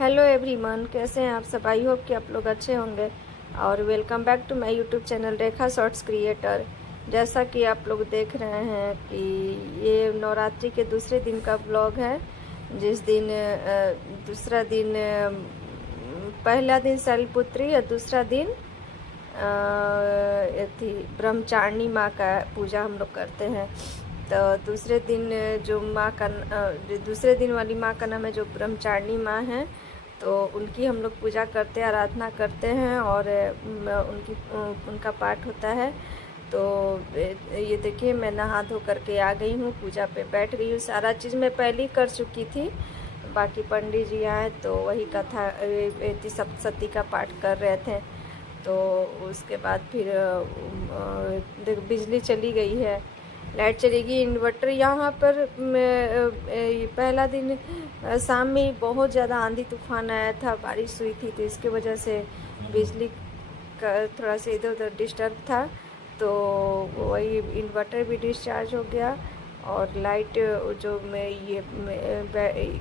Hello everyone, कैसे हैं आप सब। आई होप कि आप लोग अच्छे होंगे और welcome back to my YouTube channel Rekha shorts creator. जैसा कि आप लोग देख रहे हैं कि ये नवरात्रि के दूसरे दिन का ब्लॉग है। जिस दिन दूसरा दिन पहला दिन शैलपुत्री और दूसरा दिन ये थी ब्रह्मचारिणी माँ का पूजा हम लोग करते हैं। तो दूसरे दिन जो माँ का दूसरे दिन वाली माँ का नाम है जो ब्रह्मचारिणी माँ है, तो उनकी हम लोग पूजा करते हैं, आराधना करते हैं और उनका पाठ होता है। तो ये देखिए, मैं नहा धो करके आ गई हूँ, पूजा पे बैठ गई हूँ। सारा चीज़ मैं पहले ही कर चुकी थी। बाकी पंडित जी आए तो वही कथा सप्तशती का पाठ कर रहे थे। तो उसके बाद फिर बिजली चली गई है, लाइट चलेगी। इन्वर्टर यहाँ पर पहला दिन शाम में बहुत ज़्यादा आंधी तूफान आया था, बारिश हुई थी, तो इसके वजह से बिजली का थोड़ा सा इधर उधर डिस्टर्ब था। तो वही इन्वर्टर भी डिस्चार्ज हो गया और लाइट जो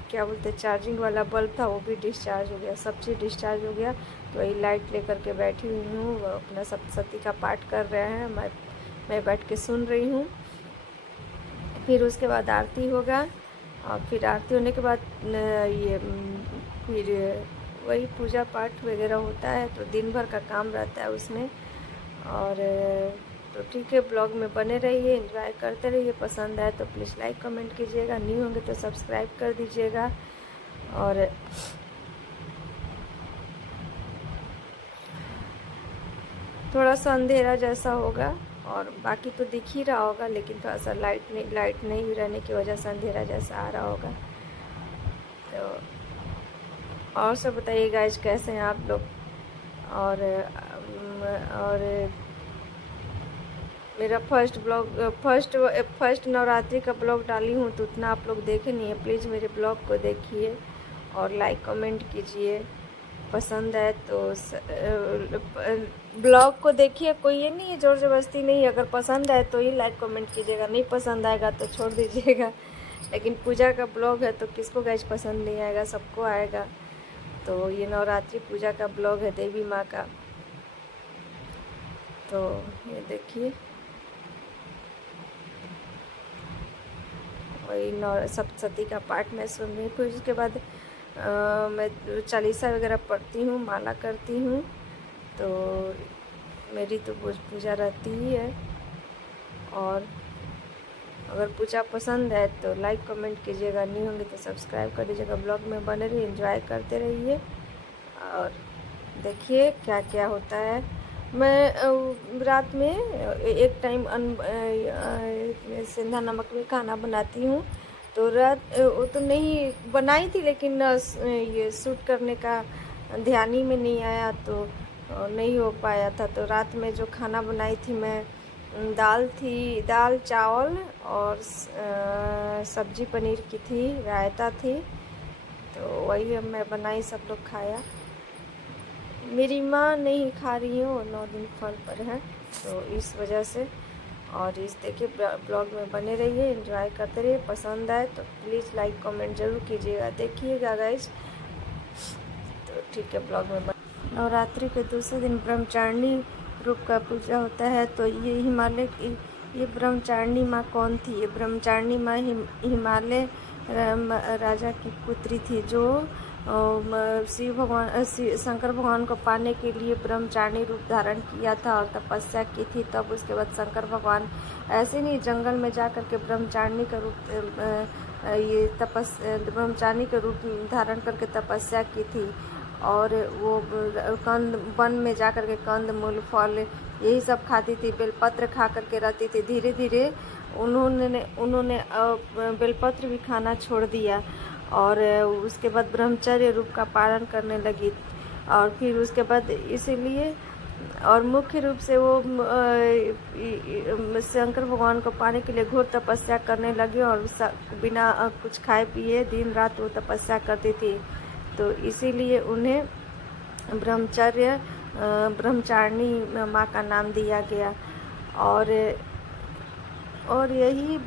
क्या बोलते चार्जिंग वाला बल्ब था वो भी डिस्चार्ज हो गया, सब चीज़ डिस्चार्ज हो गया। तो वही लाइट लेकर के बैठी हुई हूँ, अपना सप्तशती का पाठ कर रहे हैं, मैं बैठ के सुन रही हूँ। फिर उसके बाद आरती होगा और फिर आरती होने के बाद फिर वही पूजा पाठ वगैरह होता है। तो दिन भर का काम रहता है उसमें। और तो ठीक है, ब्लॉग में बने रहिए, एंजॉय करते रहिए। पसंद आए तो प्लीज़ लाइक कमेंट कीजिएगा, न्यू होंगे तो सब्सक्राइब कर दीजिएगा। और थोड़ा सा अंधेरा जैसा होगा और बाकी तो दिख ही रहा होगा, लेकिन थोड़ा सा लाइट नहीं रहने की वजह से अंधेरा जैसा आ रहा होगा। तो और सब बताइए गाइज, कैसे हैं आप लोग। और मेरा फर्स्ट नवरात्रि का ब्लॉग डाली हूँ, तो उतना आप लोग देखे नहीं है। प्लीज़ मेरे ब्लॉग को देखिए और लाइक कमेंट कीजिए। पसंद है तो ब्लॉग को देखिए, कोई ये नहीं है, ज़ोर ज़बरदस्ती नहीं। अगर पसंद है तो ही लाइक कमेंट कीजिएगा, नहीं पसंद आएगा तो छोड़ दीजिएगा। लेकिन पूजा का ब्लॉग है तो किसको गैस पसंद नहीं आएगा, सबको आएगा। तो ये नवरात्रि पूजा का ब्लॉग है देवी माँ का। तो ये देखिए, वही सप्तशती का पाठ मैं सुन रही। फिर उसके बाद मैं चालीसा वगैरह पढ़ती हूँ, माला करती हूँ। तो मेरी तो पूजा रहती ही है। और अगर पूजा पसंद है तो लाइक कमेंट कीजिएगा, न्यू होंगे तो सब्सक्राइब कर दीजिएगा। ब्लॉग में बने रहिए, एंजॉय करते रहिए और देखिए क्या क्या होता है। मैं रात में एक टाइम सेंधा नमक में खाना बनाती हूँ। तो रात वो तो नहीं बनाई थी, लेकिन ये शूट करने का ध्यान ही में नहीं आया, तो नहीं हो पाया था। तो रात में जो खाना बनाई थी मैं, दाल चावल और सब्जी पनीर की थी, रायता थी। तो वही मैं बनाई, सब लोग खाया। मेरी माँ नहीं खा रही है, वो 9 दिन फल पर है, तो इस वजह से। और इस देखिए, ब्लॉग में बने रहिए, एंजॉय करते रहिए। पसंद आए तो प्लीज़ लाइक कमेंट ज़रूर कीजिएगा, देखिएगा गाइज। तो ठीक है, ब्लॉग में नवरात्रि के दूसरे दिन ब्रह्मचारिणी रूप का पूजा होता है। तो ये हिमालय की ये ब्रह्मचारिणी माँ कौन थी। ये ब्रह्मचारिणी माँ हिमालय राजा की पुत्री थी, जो शंकर भगवान को पाने के लिए ब्रह्मचारिणी रूप धारण किया था और तपस्या की थी। तब उसके बाद शंकर भगवान ऐसे नहीं जंगल में जा कर के ब्रह्मचारिणी का रूप ब्रह्मचारिणी का रूप धारण करके तपस्या की थी। और वो वन में जा कर के कंद मूल फल यही सब खाती थी, बेलपत्र खा करके रहती थी। धीरे धीरे उन्होंने बेलपत्र भी खाना छोड़ दिया और उसके बाद ब्रह्मचर्य रूप का पालन करने लगी। और फिर उसके बाद इसीलिए और मुख्य रूप से वो शंकर भगवान को पाने के लिए घोर तपस्या करने लगी और बिना कुछ खाए पिए दिन रात वो तपस्या करती थी। तो इसीलिए उन्हें ब्रह्मचारिणी माँ का नाम दिया गया। और यही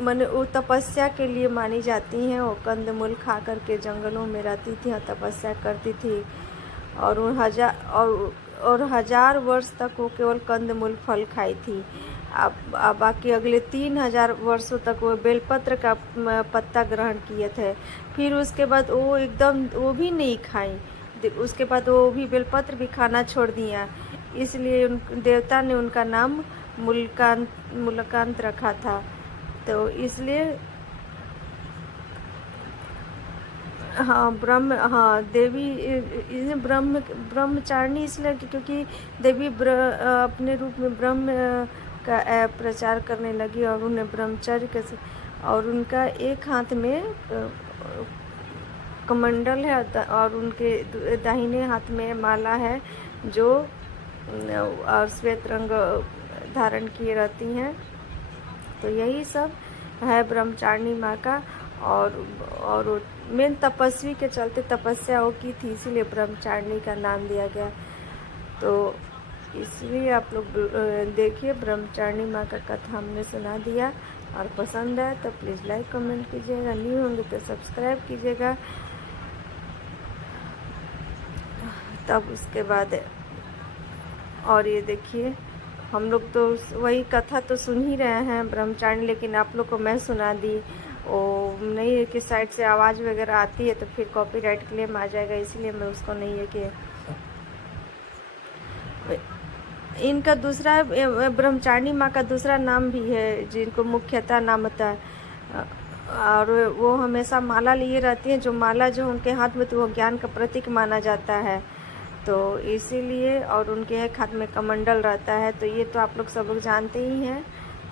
मैंने वो तपस्या के लिए मानी जाती हैं। वो कंदमूल खा करके जंगलों में रहती थी और तपस्या करती थी, और उन हजार वर्ष तक वो केवल कंदमूल फल खाई थी। अब बाकी अगले 3000 वर्षों तक वो बेलपत्र का पत्ता ग्रहण किए थे। फिर उसके बाद वो एकदम वो भी नहीं खाई, उसके बाद वो भी बेलपत्र भी खाना छोड़ दिया। इसलिए उन देवता ने उनका नाम मूलकांत रखा था। तो इसलिए देवी इन्हें ब्रह्मचारिणी इसलिए क्योंकि देवी अपने रूप में ब्रह्म का प्रचार करने लगी, और उन्हें ब्रह्मचर्य के, और उनका एक हाथ में कमंडल है और उनके दाहिने हाथ में माला है जो और श्वेत रंग धारण किए रहती हैं। तो यही सब है ब्रह्मचारिणी माँ का। और मेन तपस्वी के चलते तपस्या वो की थी, इसीलिए ब्रह्मचारिणी का नाम दिया गया। तो इसलिए आप लोग देखिए, ब्रह्मचारिणी माँ का कथा हमने सुना दिया, और पसंद आए तो प्लीज़ लाइक कमेंट कीजिएगा, न्यू होंगे तो सब्सक्राइब कीजिएगा। तब उसके बाद और ये देखिए, हम लोग तो वही कथा तो सुन ही रहे हैं ब्रह्मचारिणी, लेकिन आप लोग को मैं सुना दी। वो नहीं कि साइड से आवाज़ वगैरह आती है तो फिर कॉपीराइट क्लेम आ जाएगा, इसलिए मैं उसको नहीं है कि इनका दूसरा ब्रह्मचारिणी माँ का दूसरा नाम भी है जिनको मुख्यतः नाम होता है, और वो हमेशा माला लिए रहती हैं। जो माला जो उनके हाथ में, तो वो ज्ञान का प्रतीक माना जाता है, तो इसीलिए। और उनके एक हाथ में कमंडल रहता है। तो ये तो आप लोग सब लोग जानते ही हैं,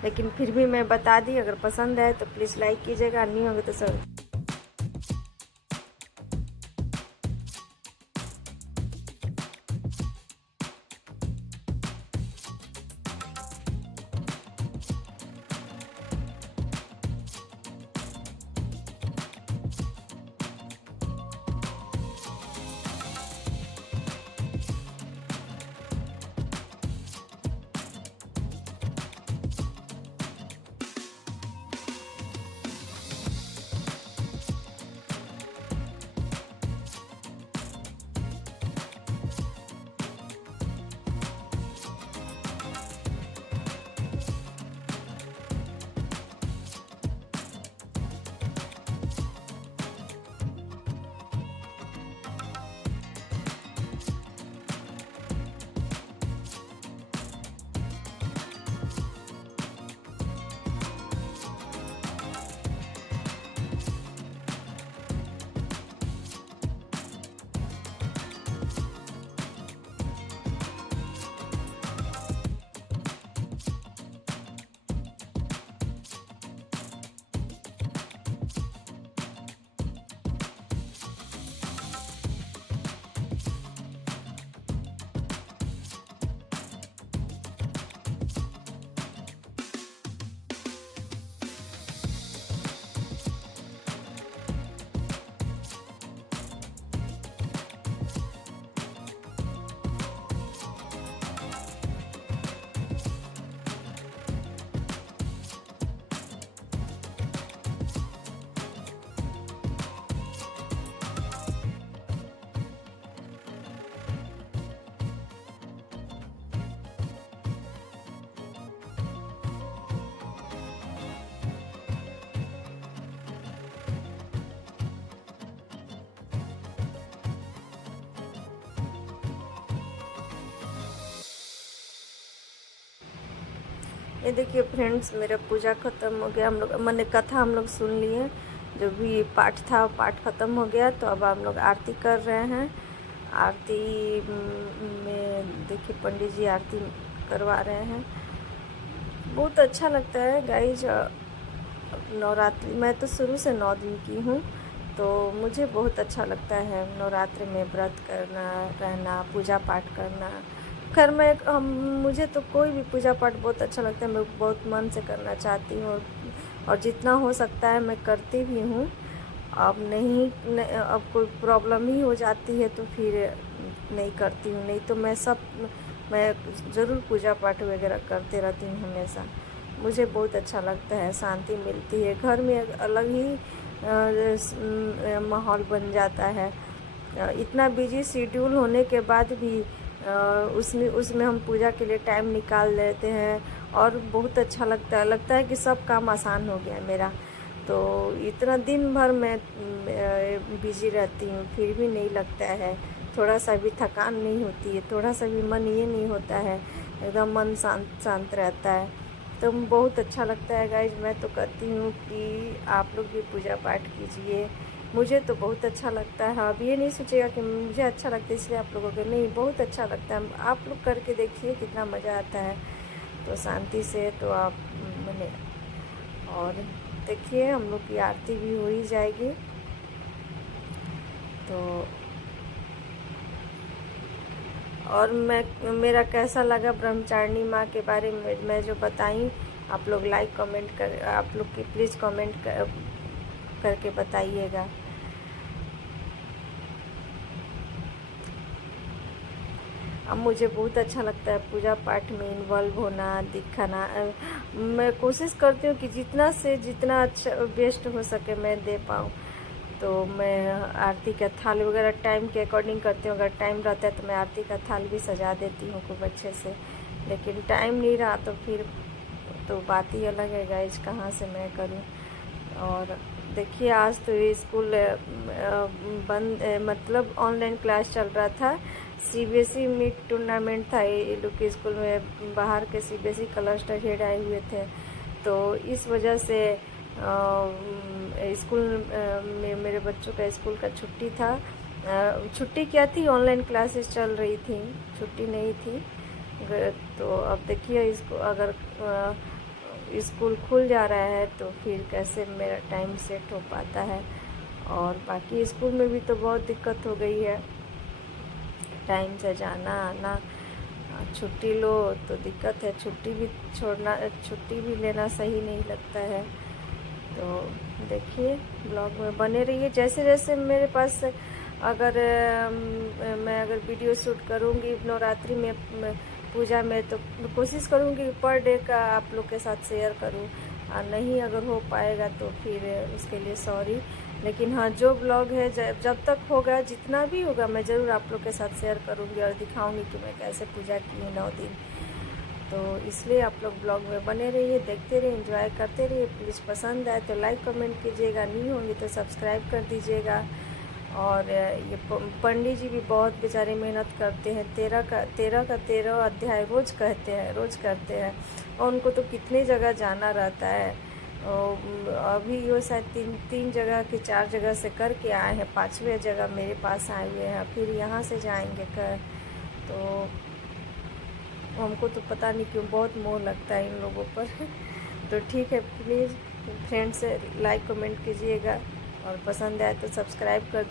लेकिन फिर भी मैं बता दी। अगर पसंद आए तो प्लीज़ लाइक कीजिएगा, नहीं होंगे तो सब। ये देखिए फ्रेंड्स, मेरा पूजा ख़त्म हो गया। हम लोग मैंने कथा हम लोग सुन लिए, जो भी पाठ था वो पाठ ख़त्म हो गया। तो अब हम लोग आरती कर रहे हैं। आरती में देखिए पंडित जी आरती करवा रहे हैं। बहुत अच्छा लगता है गाइज। नवरात्रि मैं तो शुरू से 9 दिन की हूँ, तो मुझे बहुत अच्छा लगता है नवरात्रि में व्रत करना, रहना, पूजा पाठ करना। खैर मुझे तो कोई भी पूजा पाठ बहुत अच्छा लगता है। मैं बहुत मन से करना चाहती हूँ, और जितना हो सकता है मैं करती भी हूँ। अब अब कोई प्रॉब्लम ही हो जाती है तो फिर नहीं करती हूँ, नहीं तो मैं ज़रूर पूजा पाठ वगैरह करते रहती हूँ हमेशा। मुझे बहुत अच्छा लगता है, शांति मिलती है। घर में एक अलग ही माहौल बन जाता है। इतना बिजी शेड्यूल होने के बाद भी उसमें हम पूजा के लिए टाइम निकाल लेते हैं और बहुत अच्छा लगता है कि सब काम आसान हो गया मेरा। तो इतना दिन भर मैं बिजी रहती हूँ, फिर भी नहीं लगता है, थोड़ा सा भी थकान नहीं होती है, थोड़ा सा भी मन ये नहीं होता है, एकदम मन शांत रहता है। तो बहुत अच्छा लगता है गाइज। मैं तो कहती हूँ कि आप लोग भी पूजा पाठ कीजिए, मुझे तो बहुत अच्छा लगता है। अब ये नहीं सोचेगा कि मुझे अच्छा लगता है इसलिए आप लोगों को नहीं, बहुत अच्छा लगता है। आप लोग करके देखिए कितना मज़ा आता है। तो शांति से तो आप मैंने और देखिए हम लोग की आरती भी हो ही जाएगी। तो और मेरा कैसा लगा ब्रह्मचारिणी माँ के बारे में मैं जो बताई, आप लोग लाइक कमेंट कर, आप लोग की प्लीज़ कमेंट करके बताइएगा। अब मुझे बहुत अच्छा लगता है पूजा पाठ में इन्वॉल्व होना, दिखाना। मैं कोशिश करती हूँ कि जितना से जितना अच्छा बेस्ट हो सके मैं दे पाऊँ। तो मैं आरती का थाल वगैरह टाइम के अकॉर्डिंग करती हूँ। अगर टाइम रहता है तो मैं आरती का थाल भी सजा देती हूँ खूब अच्छे से, लेकिन टाइम नहीं रहा तो फिर तो बात ही अलग है गाइज, कहाँ से मैं करूँ। और देखिए आज तो ये स्कूल बंद, मतलब ऑनलाइन क्लास चल रहा था। सीबीएसई मीट टूर्नामेंट था ये लोग के स्कूल में, बाहर के सीबीएसई क्लस्टर हेड आए हुए थे। तो इस वजह से स्कूल में मेरे बच्चों का स्कूल का छुट्टी था। छुट्टी क्या थी, ऑनलाइन क्लासेस चल रही थी, छुट्टी नहीं थी। तो अब देखिए इसको अगर स्कूल खुल जा रहा है तो फिर कैसे मेरा टाइम सेट हो पाता है। और बाकी स्कूल में भी तो बहुत दिक्कत हो गई है, टाइम से जाना आना। छुट्टी लो तो दिक्कत है, छुट्टी भी लेना सही नहीं लगता है। तो देखिए ब्लॉग में बने रहिए। जैसे जैसे मेरे पास अगर मैं अगर वीडियो शूट करूँगी नवरात्रि में पूजा में, तो कोशिश करूँगी पर डे का आप लोग के साथ शेयर करूँ। और नहीं अगर हो पाएगा तो फिर उसके लिए सॉरी। लेकिन हाँ, जो ब्लॉग है जब तक होगा, जितना भी होगा, मैं ज़रूर आप लोग के साथ शेयर करूँगी और दिखाऊँगी कि मैं कैसे पूजा की है 9 दिन। तो इसलिए आप लोग ब्लॉग में बने रहिए, देखते रहिए, एंजॉय करते रहिए। प्लीज़ पसंद आए तो लाइक कमेंट कीजिएगा, नहीं होंगी तो सब्सक्राइब कर दीजिएगा। और ये पंडित जी भी बहुत बेचारे मेहनत करते हैं, 13 अध्याय रोज़ करते हैं। और उनको तो कितनी जगह जाना रहता है। अभी वो शायद 3 जगह की 4 जगह से करके आए हैं, 5वें जगह मेरे पास आए हुए हैं, फिर यहाँ से जाएंगे कर। तो हमको तो पता नहीं क्यों बहुत मोह लगता है इन लोगों पर। तो ठीक है, प्लीज़ फ्रेंड्स लाइक कमेंट कीजिएगा और पसंद आए तो सब्सक्राइब कर दीजिए।